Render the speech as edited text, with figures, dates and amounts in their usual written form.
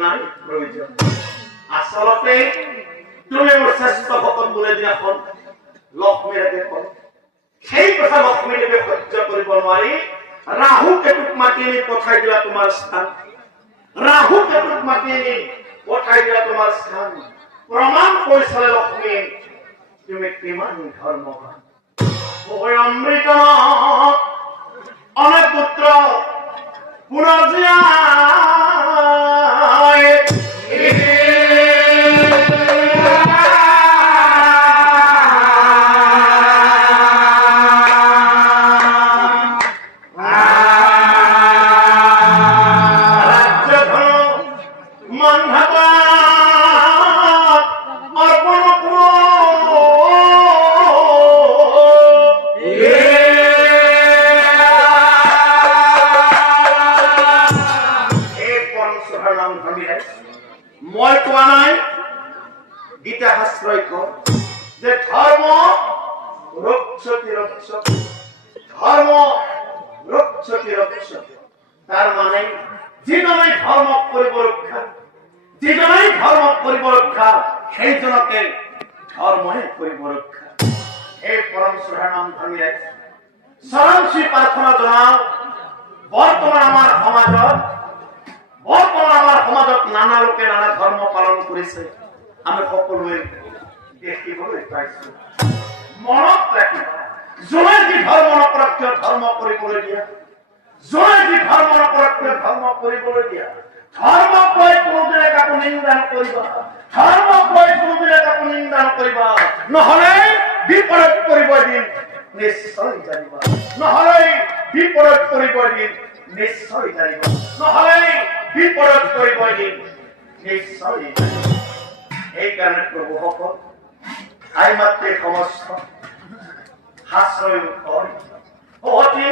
নাই প্রয়োজন। আসলতে তুমি মোৰ শ্ৰেষ্ঠ ভকত বোলে দিনাখন লক্ষ্মীৰ আগে কয় সেই কথা লক্ষ্মী দেৱে সহ্য কৰিব নোৱাৰি ৰাহু কেতুক মাতি আনি পঠাই দিলা তোমাৰ স্থান ৰাহু কেতুক মাতি আনি পঠাই দিলা তোমাৰ স্থান প্ৰমাণ কৰিছলে লক্ষ্মী তুমি কিমান ধৰ্মৱান অমৃত অনেক পুত্ৰ পুনৰ্জীৱায় মই কোৱা নাই গীতা শাস্ত্ৰই কয় যে ধৰ্ম ৰক্ষতি ৰক্ষতি ধৰ্ম ৰক্ষতি ৰক্ষতি তাৰ মানে যিজনে ধৰ্ম কৰিব ৰক্ষা যিজনে ধৰ্ম কৰিব ৰক্ষা সেইজনকে ধৰ্মই কৰিব ৰক্ষা এই পৰম শ্ৰদ্ধাৰ নাম ধৰি চৰমশ্ৰী প্ৰাৰ্থনা জনাও বৰ্তমান আমাৰ সমাজত নানা লোকে নানা ধৰ্ম পালন কৰিছে আমি সকলোৱে দেখিবলৈ পাইছো মনত ৰাখিবা যোনে যি ধৰ্ম নকৰক কিয় ধৰ্ম কৰিবলৈ দিয়া যোনে যি ধৰ্ম নকৰক কিয় ধৰ্ম কৰিবলৈ দিয়া ধৰ্মক লৈ কোনোদিনে কাকো নিন্দা নকৰিবা ধৰ্মক লৈ কোনোদিনে কাকো নিন্দা নকৰিবা নহলে বিপদত পৰিব দিন নিশ্চয় জানিবা নহলে বিপদত পৰিব দিন নিশ্চয় জানিবা নহলে বিপদত পৰিব দিন নিশ্চয় এইকাৰণে প্ৰভুসকল আই মাতৃ সমস্ত শাস্ত্ৰই কয় অতি